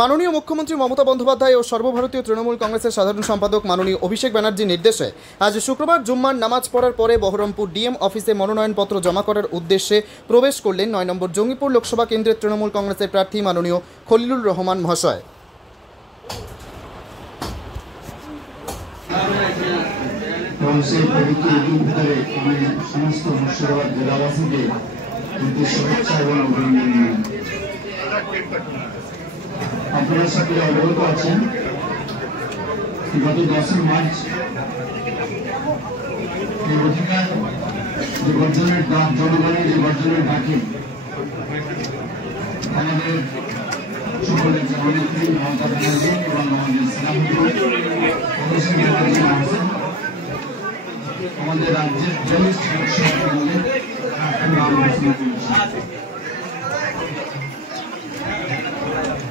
মাননীয় মুখ্যমন্ত্রী মমতা বন্দ্যোপাধ্যায় ও সর্বভারতীয় তৃণমূল কংগ্রেসের সাধারণ সম্পাদক মাননীয় অভিষেক ব্যানার্জির নির্দেশে আজ শুক্রবার জুম্মার নামাজ পড়ার পরে বহরমপুর ডিএম অফিসে মনোনয়নপত্র জমা করার উদ্দেশ্যে প্রবেশ করলেন ৯ নম্বর জঙ্গিপুর লোকসভা কেন্দ্রের তৃণমূল কংগ্রেসের প্রার্থী মাননীয় খলিলুর রহমান মহাশয়। আপনারা সাথে অবগত আছেন গত 10 মার্চ এই অধিকার যে গর্জনের ডাক, জনগণের যে গর্জনের ডাকে আমাদের সকলের জননেত্রী মমতা ব্যানার্জি এবং আমাদের সেনাপতি আমাদের রাজ্যের ৪০ লোকসভা কেন্দ্রে নাম ঘোষণা করেছে।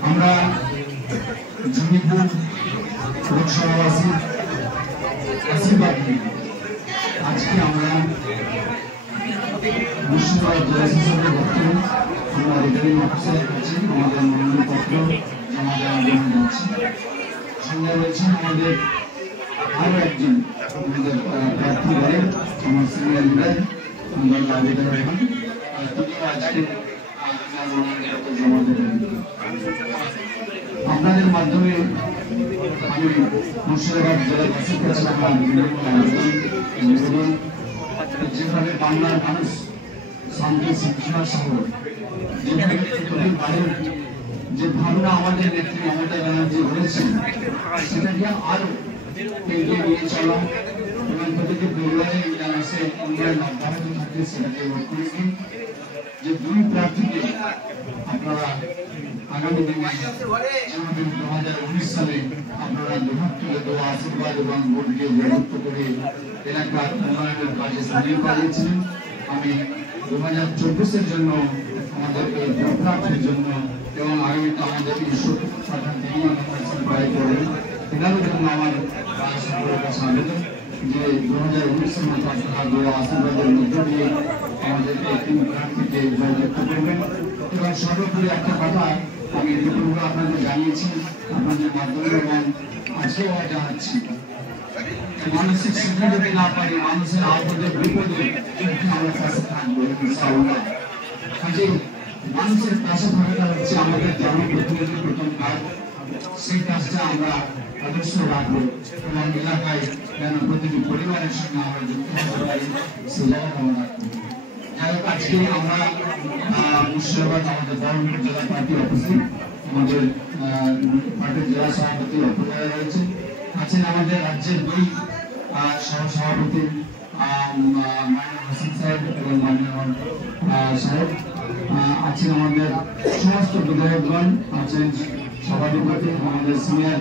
আমরা জঙ্গিপুর লোকসভাবাসীর আশীর্বাদ নিয়ে আজকে আমরা মুর্শিদাবাদ জেলা শাসকের দপ্তরে আমরা রিটার্নিং অফিসারের কাছে আমাদের মনোনয়নপত্র জমা দেওয়ার জন্য যাচ্ছি। সঙ্গে রয়েছেন আমাদের আরও একজন আমাদের প্রার্থী দলের আমার সিনিয়র লিডার আবেদন রহমান, তিনিও আজকে জমা দেবেন। আপনাদের মাধ্যমে আমি মুর্শিদাবাদ জেলাবাসীর কাছে আমার নিবেদন, যেভাবে বাংলার মানুষ শান্তি শৃঙ্খলা সহ যে ভাবনা আমাদের নেত্রী মমতা ব্যানার্জি বলেছেন সেটাকে আরো এগিয়ে নিয়ে চলা এবং প্রতিটি পরিবারে সে উন্নয়ন অব্যাহত থাকে সেটাকে লক্ষ্য রেখে যে দুই প্রার্থীকে আপনারা আগামী দিনে 2019 সালে আপনারা দুহাত তুলে দেওয়া আশীর্বাদ এবং ভোটকে জয়যুক্ত করে এলাকার উন্নয়নের কাজে সামিল করিয়েছিলেন। আমি 2024-এর জন্য আমাদের এই দুই প্রার্থীর জন্য এবং আগামীতে আমাদের ঈশ্বর প্রধান তিনি ব্যয় করবেন এনারও জন্য আমার সকলের কাছে আবেদন যে 2019-এর মতো আপনারা দেওয়া আশীর্বাদের মধ্য দিয়ে আমাদের এই তিন প্রার্থীকে জয়যুক্ত করবেন। এবং সর্বোপরি একটা কথা আমি ইতিপূর্বে আপনাদের জানিয়েছি আপনাদের মাধ্যমে এবং আজকেও জানাচ্ছি, মানসিক সুখে যদি না পারি মানুষের আপদে বিপদে আমরা পাশে থাকবো ইনশাআল্লাহ। কাজে মানুষের পাশে থাকাটা হচ্ছে আমাদের জনপ্রতিনিধির প্রথম কাজ, সেই কাজটা আমরা অবশ্যই রাখবো এবং এলাকায় যেন প্রতিটি পরিবারের সঙ্গে আমরা যুক্ত হতে পারি সেই জায়গায় আমরা রাখবো। আজকে আমরা মুর্শিদাবাদ আমাদের বহরমপুর জেলা পার্টি অফিসে আমাদের পার্টির জেলা সভাপতি অপরাধ রয়েছে, আছেন আমাদের রাজ্যের দুই সহসভাপতি মাননীয় হাসান সাহেব এবং মাননীয় সাহেব, আছেন আমাদের সমস্ত বিধায়কগণ, আছেন সভাধিপতি আমাদের সিনিয়র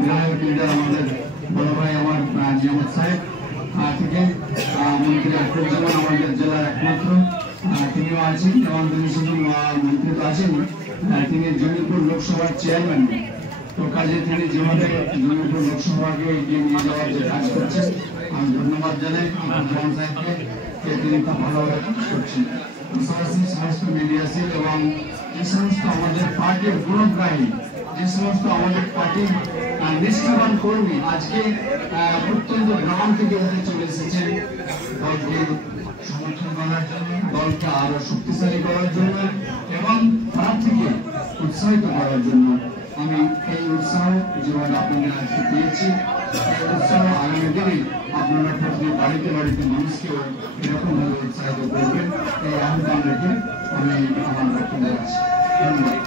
বিধায়ক লিডার আমাদের বড় ভাই আমার নিয়ামত সাহেব থেকে মন্ত্রী আখরুজ্জামান আমাদের জেলার একমাত্র তিনিও আছেন এবং তিনি শুধু মন্ত্রী তো আছেন, তিনি জঙ্গিপুর লোকসভার চেয়ারম্যান। তো কাজে তিনি যেভাবে জঙ্গিপুর লোকসভাকে এগিয়ে নিয়ে যাওয়ার যে কাজ করছেন আমি ধন্যবাদ জানাই জওয়ান সাহেবকে, তিনি তা ভালোভাবে করছেন। সমস্ত মিডিয়া সেল এবং যে সমস্ত আমাদের পার্টির গুণগ্রাহী, যে সমস্ত আমাদের পার্টির নিষ্ঠাবান কর্মী আজকে প্রত্যন্ত গ্রাম থেকে উঠে চলে এসেছেন দলকে সমর্থন করার জন্য, দলকে আরো শক্তিশালী করার জন্য এবং প্রার্থীকে উৎসাহিত করার জন্য। আমি এই উৎসাহ যেভাবে আপনাদের আজকে পেয়েছি এই উৎসাহ আগামী দিনে আপনারা প্রতি বাড়িতে বাড়িতে মানুষকেও এরকম ভাবে উৎসাহিত করবেন এই আহ্বান রেখে আমি আমার বক্তব্য রাখছি। ধন্যবাদ।